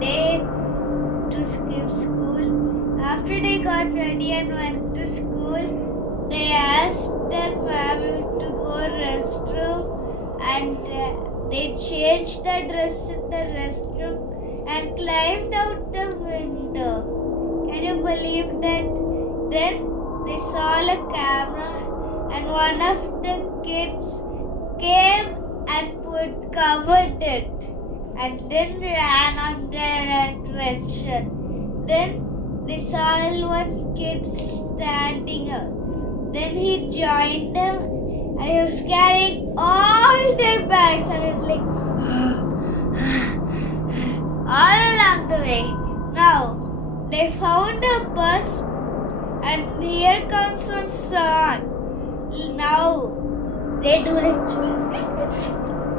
day to skip school. After they got ready and went to school, they asked their mom to go restroom, and they changed the dress in the restroom and climbed out the window. Can you believe that? Then they saw a camera, and one of the kids came and covered it, and then ran on their adventure. Then they saw one kid standing up. Then he joined them, and he was carrying all their bags, and he was like all along the way. Now they found a bus, and here comes one song. Now they do it.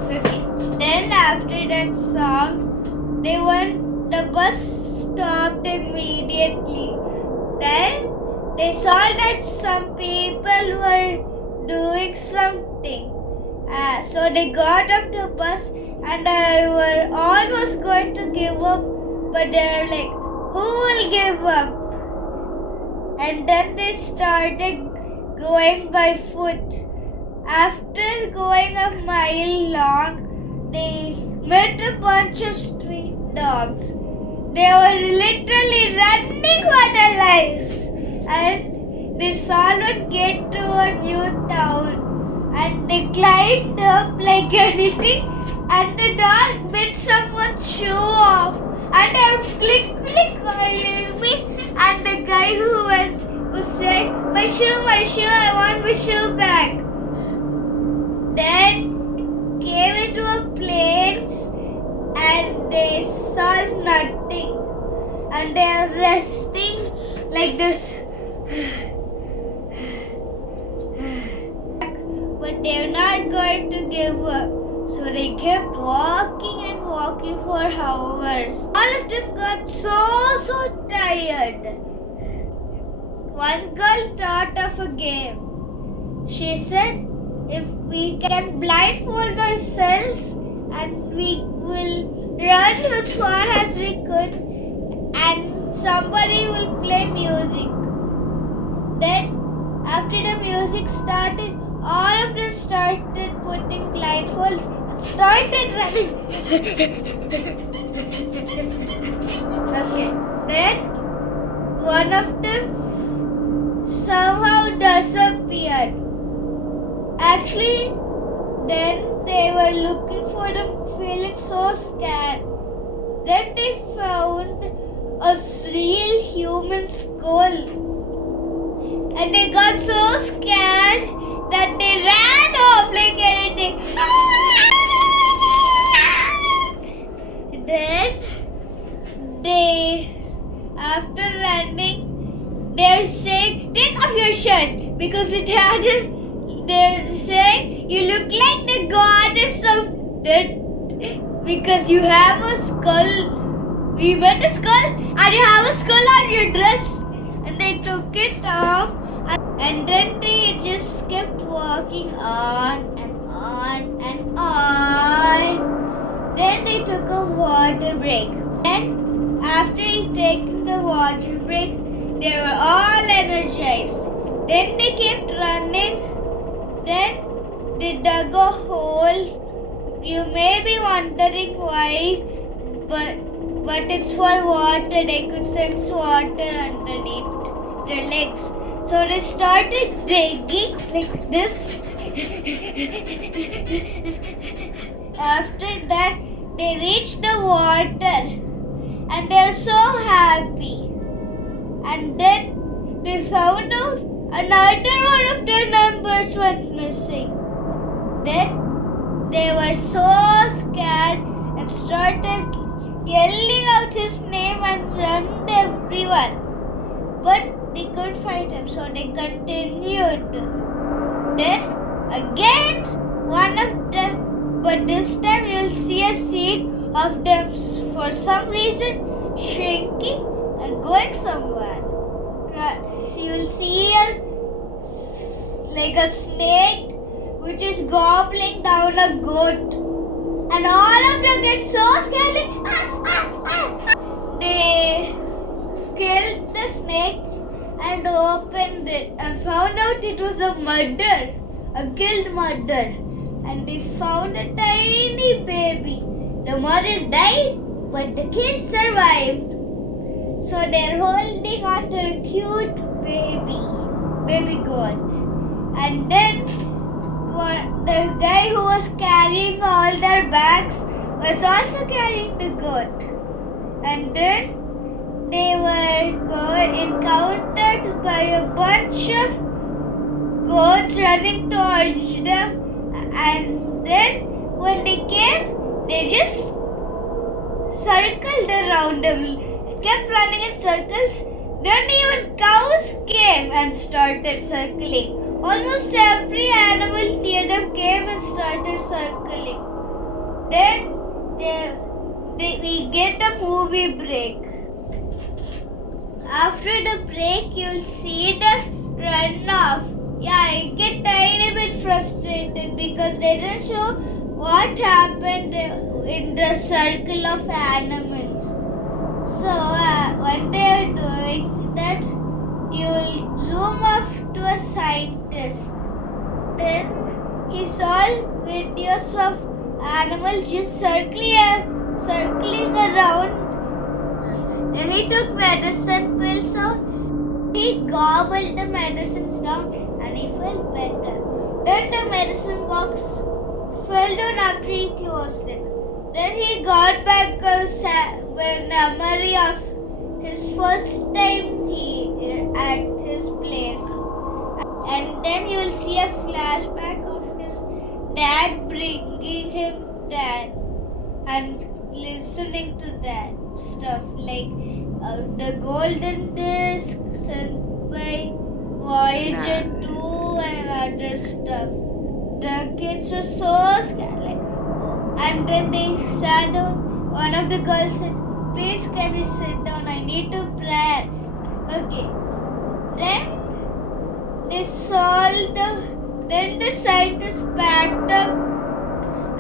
Okay. Then after that song, the bus stopped immediately. Then they saw that some people were doing something. So they got off the bus, and they were almost going to give up, but they were like, who will give up? And then they started going by foot. After going a mile long, they met a bunch of street dogs. They were literally running for their lives, and they saw one get to a new town, and they climbed up like anything, and the dog bit someone's shoe off, and they were click and the guy who was saying, my shoe, I want my shoe back. Then came into a place, and they saw nothing, and they are resting like this. But they're not going to give up. So they kept walking and walking for hours. All of them got so tired. One girl thought of a game. She said, if we can blindfold ourselves and we will run as far as we could, and somebody will play music. Then after the music started, all of them started putting blindfolds and started running. Okay. Then one of them somehow disappeared. Actually, then they were looking for them, feeling so scared. Then they found a real human skull. And they got so scared that they ran off like anything. Then after running, they're saying, take off your shirt, because it had they're saying, you look like the goddess of death because you have a skull. We met a skull, and you have a skull on your dress. And they took it off, and then they just kept walking on and on and on. Then they took a water break. Then after taking the water break, they were all energized. Then they kept running. Then they dug a hole. You may be wondering why, but it's for water. They could sense water underneath their legs. So they started digging like this. After that, they reached the water, and they're so happy. And then they found out another one of their numbers went missing. Then they were so scared and started yelling out his name and run everyone. But they couldn't find him, so they continued. Then again, one of them, but this time you'll see a scene of them for some reason shrinking and going somewhere. You will see like a snake which is gobbling down a goat. And all of them get so scared, like, They killed the snake and opened it and found out it was a murder, a killed murder. And they found a tiny baby. The mother died, but the kid survived. So they're holding on to a cute baby goat. And then the guy who was carrying all their bags was also carrying the goat. And then they were encountered by a bunch of goats running towards them. And then when they came, they just circled around them, kept running in circles. Then even cows came and started circling. Almost every animal near them came and started circling. Then we get a movie break. After the break, you'll see them run off. Yeah, I get tiny bit frustrated because they didn't show what happened in the circle of animals. So when they are doing that, you will zoom off to a scientist. Then he saw videos of animals just circling around. Then he took medicine pills, so he gobbled the medicines down and he felt better. Then the medicine box fell down after he closed it. Then he got back a memory of his first time at his place. And then you will see a flashback of his dad bringing him that and listening to that stuff like the golden disc sent by Voyager 2 and other stuff. The kids were so scared, and then they sat down. One of the girls said, "Please, can we sit down? I need to pray." Okay. Then they solved. Then the scientist packed up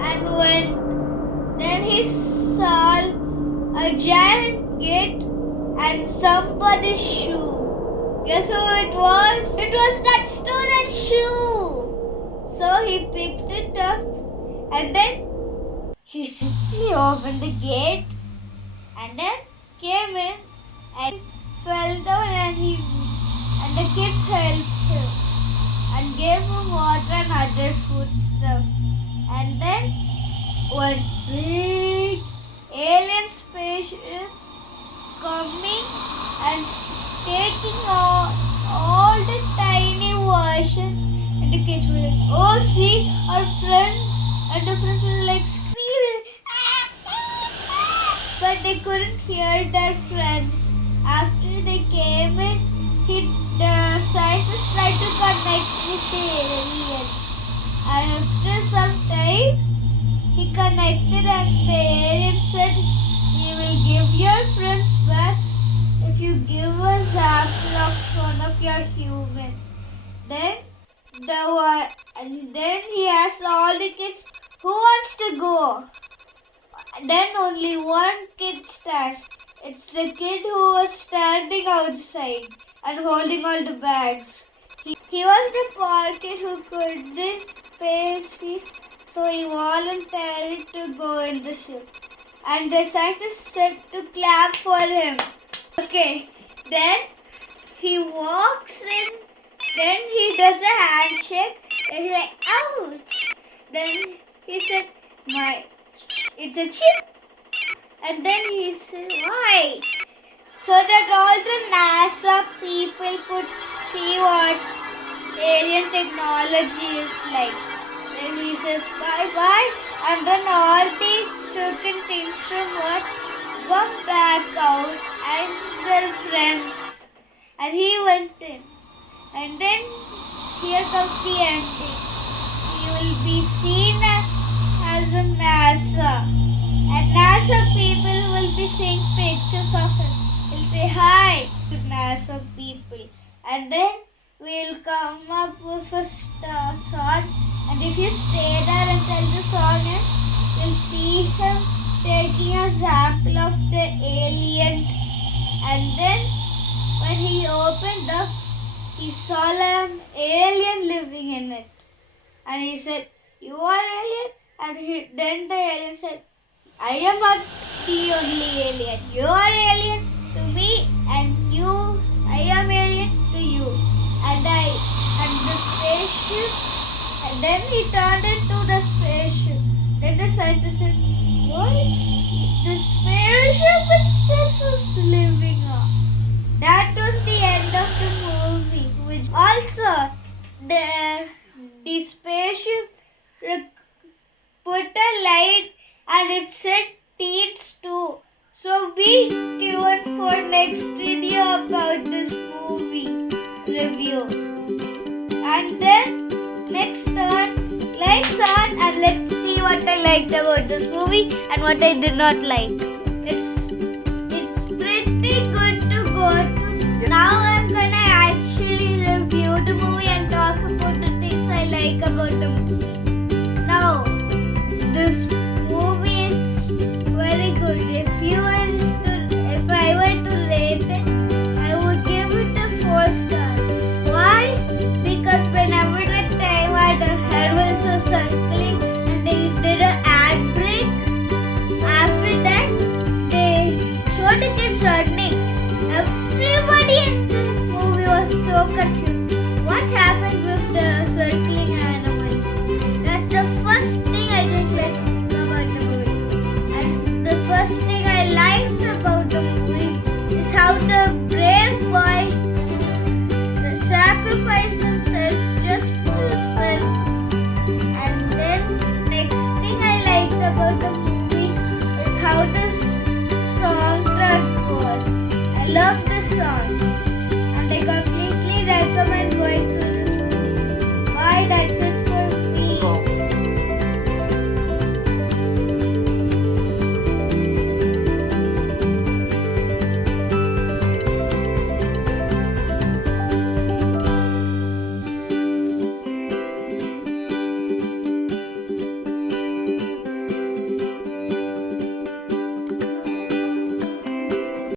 and went. Then he saw a giant gate and somebody's shoe. Guess who it was? It was that student's shoe. So he picked it up and then he simply opened the gate and then came in and fell down and the kids helped him and gave him water and other food stuff. And then one big alien spaceship coming and taking all the tiny versions, and the kids were like, "Oh, see, our friends," and the friends were like screaming, but they couldn't hear their friends. After they came in, the scientist tried to connect with the alien. After some time, he connected and the alien said, "We will give your friends back if you give us apple of one of your humans." Then he asked all the kids, "Who wants to go?" Then only one kid stands. It's the kid who was standing outside and holding all the bags. He was the poor kid who couldn't pay his fees, so he volunteered to go in the ship. And the scientist said to clap for him. Okay, then he walks in, then he does a handshake, and he's like, "Ouch!" Then he said, it's a chip. And then he said, "Why?" So that all the NASA people could see what alien technology is like. Then he says, "Bye-bye." And then all the token things from work come back out and their friends. And he went in. And then here comes the ending. He will be seen as a NASA. And NASA people will be seeing pictures of him. He'll say hi to NASA people. And then we'll come up with a song. And if you stay there until the song ends, you'll see him taking a sample of the aliens, and then when he opened up, he saw an alien living in it. And he said, "You are alien?" And then the alien said, "I am not the only alien. You are alien to me, and I am alien to you." And the spaceship, and then he turned into the spaceship. Then the scientist said, "What? The spaceship itself was living on." That was the end of the movie. Which also, the spaceship put a light and it said TEENZ 2. So be tuned for next video about this movie review. And then next on, lights on, and let's see what I liked about this movie and what I did not like. It's pretty good to go through. Now I'm gonna actually review the movie and talk about the things I like about the movie. Now, this movie is very good. If I were to rate it, I would give it a 4 star. Why? Because whenever the time at the heavens was circling and they did an ad break, after that they showed the kids running. Everybody in the movie was so confused. What happened with the circling animals? That's the first thing I didn't like about the movie. And the first thing I liked about the movie is how the brave boy sacrificed himself just for his friends. And then next thing I liked about the movie is how the soundtrack was. I love the